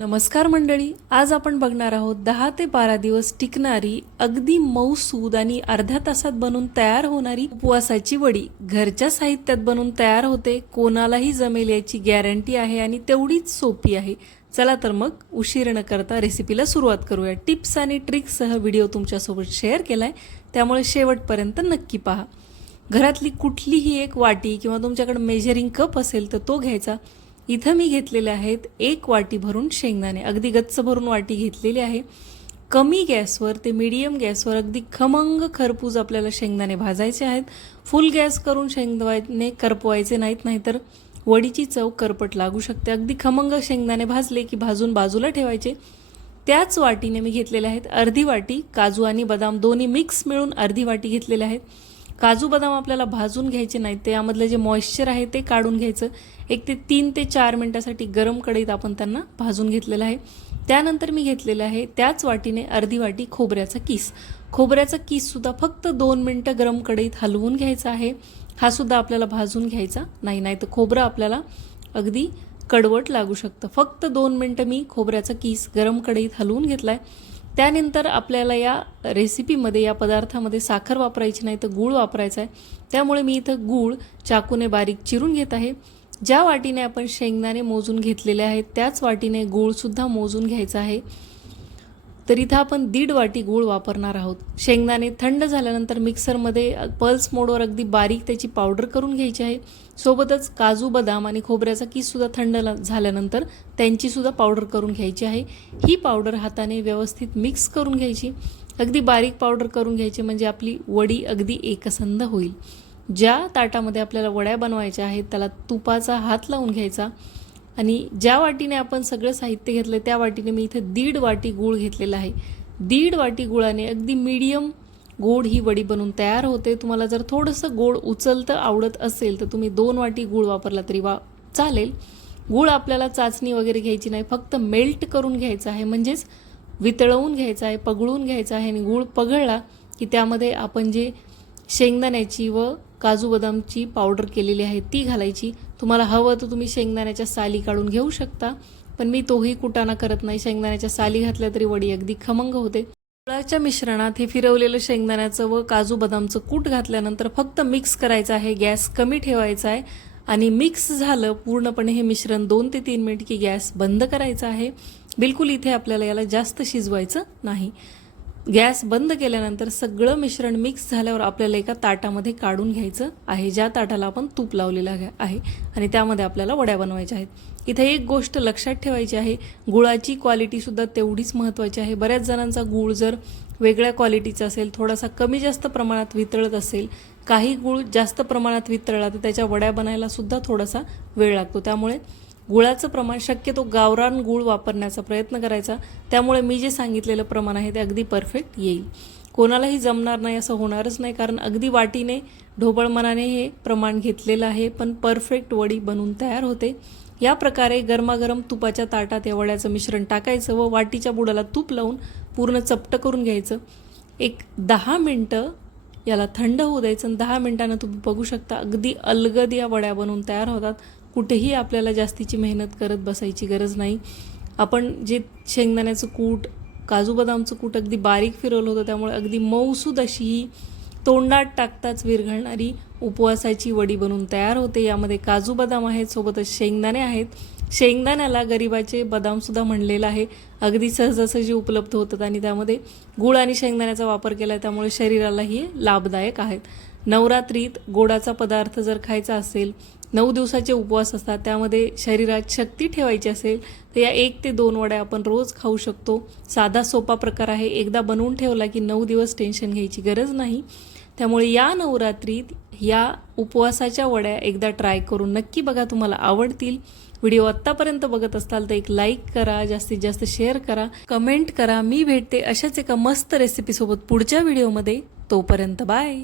नमस्कार मंडळी आज आपण बघणार आहोत दहा ते बारा दिवस टिकणारी अगदी मऊसूद आणि अर्ध्या तासात बनून तयार होणारी उपवासाची वडी. घरच्या साहित्यात बनून तयार होते कोणालाही जमेल याची गॅरंटी आहे आणि तेवढीच सोपी आहे. चला तर मग उशीर न करता रेसिपीला सुरुवात करूया. टिप्स आणि ट्रिक्ससह व्हिडिओ तुमच्यासोबत शेअर केलाय त्यामुळे शेवटपर्यंत नक्की पहा. घरातली कुठलीही एक वाटी किंवा तुमच्याकडे मेजरिंग कप असेल तर तो घ्यायचा. इथं मी घेतलेले आहेत एक वाटी भरून शेंगदाणे. अगदी गच्च भरून वाटी घेतलेली आहे. कमी गॅसवर ते मीडियम गॅसवर अगदी खमंग खरपूस आपल्याला शेंगदाणे भाजायचे आहेत. फुल गॅस करून शेंगदाणे करपवायचे नाहीत नाहीतर वडीची चव करपट लागू शकते. अगदी खमंग शेंगदाणे भाजले की भाजून बाजूला ठेवायचे. त्याच वाटीने मी घेतलेले आहेत अर्धी वाटी काजू आणि बदाम. दोन्ही मिक्स मिळून अर्धी वाटी घेतलेले आहेत. काजू बदाम आपल्याला भाजून घ्यायचे नाहीत त्यामधलं जे मॉइश्चर आहे ते काढून घ्यायचं. एक ते तीन ते चार मिनटासाठी गरम कढईत आपण त्यांना भाजून घेतलेलं आहे. त्यानंतर मी घेतलेलं आहे त्याच वाटीने अर्धी वाटी खोबऱ्याचा किस. खोबऱ्याचा किससुद्धा फक्त दोन मिनटं गरम कढईत हलवून घ्यायचा आहे. हा सुद्धा आपल्याला भाजून घ्यायचा नाही नाही तर खोबरं आपल्याला अगदी कडवट लागू शकतं. फक्त दोन मिनटं मी खोबऱ्याचा किस गरम कढईत हलवून घेतला आहे त्यानंतर आपल्याला या रेसिपीमध्ये या पदार्थामध्ये साखर वापरायची नाही तर गूळ वापरायचा आहे. त्यामुळे मी इथं गूळ चाकूने बारीक चिरून घेत आहे. ज्या वाटीने आपण शेंगदाणे मोजून घेतलेले आहेत त्याच वाटीने गूळसुद्धा मोजून घ्यायचा आहे. तर इथं आपण दीड वाटी गूळ वापरणार आहोत. शेंगदाणे थंड झाल्यानंतर मिक्सरमध्ये पल्स मोडवर अगदी बारीक त्याची पावडर करून घ्यायची आहे. सोबतच काजू बदाम आणि खोबऱ्याचा किससुद्धा थंड झाल्यानंतर त्यांचीसुद्धा पावडर करून घ्यायची आहे. ही पावडर हाताने व्यवस्थित मिक्स करून घ्यायची. अगदी बारीक पावडर करून घ्यायची म्हणजे आपली वडी अगदी एकसंध होईल. ज्या ताटामध्ये आपल्याला वड्या बनवायच्या आहेत त्याला तुपाचा हात लावून घ्यायचा. आणि ज्या वाटीने आपण सगळं साहित्य घेतलं त्या वाटीने मी इथं दीड वाटी गूळ घेतलेला आहे. दीड वाटी गुळाने अगदी मीडियम गोड ही वडी बनून तयार होते. तुम्हाला जर थोडंसं गोड उचलतं आवडत असेल तर तुम्ही दोन वाटी गूळ वापरला तरी वा चालेल. गूळ आपल्याला चाचणी वगैरे घ्यायची नाही फक्त मेल्ट करून घ्यायचं आहे. म्हणजेच वितळवून घ्यायचं आहे पगळून घ्यायचं आहे आणि गूळ पगळला की त्यामध्ये आपण जे शेंगदाण्याची व काजू बदामची पावडर केलेली आहे ती घालायची. तुम्हाला हवं तर तुम्ही शेंगदाण्याच्या साली काढून घेऊ शकता. पण मी तोही कुटाणा करत नाही. शेंगदाण्याच्या साली घातल्या तरी वडी अगदी खमंग होते. गुळाच्या मिश्रणात हे फिरवलेलं शेंगदाण्याचं व काजू बदामचं कूट घातल्यानंतर फक्त मिक्स करायचं आहे. गॅस कमी ठेवायचा आहे आणि मिक्स झालं पूर्णपणे हे मिश्रण दोन ते तीन मिनिट की गॅस बंद करायचा आहे. बिलकुल इथे आपल्याला याला जास्त शिजवायचं नाही. गॅस बंद केल्यानंतर सगळं मिश्रण मिक्स झाल्यावर आपल्याला एका ताटामध्ये काढून घ्यायचं आहे. ज्या ताटाला आपण तूप लावलेलं आहे- आणि त्यामध्ये आपल्याला वड्या बनवायच्या आहेत. इथे एक गोष्ट लक्षात ठेवायची आहे गुळाची क्वालिटीसुद्धा तेवढीच महत्त्वाची आहे. बऱ्याच जणांचा गुळ जर वेगळ्या क्वालिटीचा असेल थोडासा कमी जास्त प्रमाणात वितळत असेल काही गुळ जास्त प्रमाणात वितळला तर त्याच्या वड्या बनायलासुद्धा थोडासा वेळ लागतो. त्यामुळे गुळाचं प्रमाण शक्यतो गावरान गुळ वापरण्याचा प्रयत्न करायचा. त्यामुळे मी जे सांगितलेलं प्रमाण आहे ते अगदी परफेक्ट येईल. कोणालाही जमणार नाही असं होणारच नाही कारण अगदी वाटीने ढोबळ मनाने हे प्रमाण घेतलेलं आहे पण परफेक्ट वडी बनून तयार होते. या प्रकारे गरमागरम तुपाच्या ताटात या वड्याचं मिश्रण टाकायचं व वाटीच्या बुडाला तूप लावून पूर्ण चपटं करून घ्यायचं. एक दहा मिनटं याला थंड होऊ द्यायचं आणि दहा मिनटानं तुम्ही बघू शकता अगदी अलगद या वड्या बनवून तयार होतात. कुठेही आपल्याला जास्तीची मेहनत करत बसायची गरज नाही. आपण जे शेंगदाण्याचं कूट काजू बदामचं कूट अगदी बारीक फिरवलं होतं त्यामुळे अगदी मऊसूद अशी ही तोंडात टाकताच विरघळणारी उपवासाची वडी बनून तयार होते. यामध्ये काजू बदाम आहेत सोबतच शेंगदाणे आहेत. शेंगदाण्याला गरिबाचे बदामसुद्धा म्हणलेलं आहे. अगदी सहजासहजी उपलब्ध होतात आणि त्यामध्ये गुळ आणि शेंगदाण्याचा वापर केला आहे त्यामुळे शरीरालाही लाभदायक आहेत. नवरात्रीत गोडाचा पदार्थ जर खायचा असेल नऊ दिवसाचे उपवास असतात त्यामध्ये शरीरात शक्ती ठेवायची असेल तर या एक ते दोन वड्या आपण रोज खाऊ शकतो. साधा सोपा प्रकार आहे. एकदा बनवून ठेवला की नऊ दिवस टेन्शन घ्यायची गरज नाही. त्यामुळे या नवरात्रीत या उपवासाच्या वड्या एकदा ट्राय करून नक्की बघा तुम्हाला आवडतील. व्हिडिओ आत्तापर्यंत बघत असाल तर एक लाईक करा जास्तीत जास्त शेअर करा कमेंट करा. मी भेटते अशाच एका मस्त रेसिपीसोबत पुढच्या व्हिडिओमध्ये तोपर्यंत बाय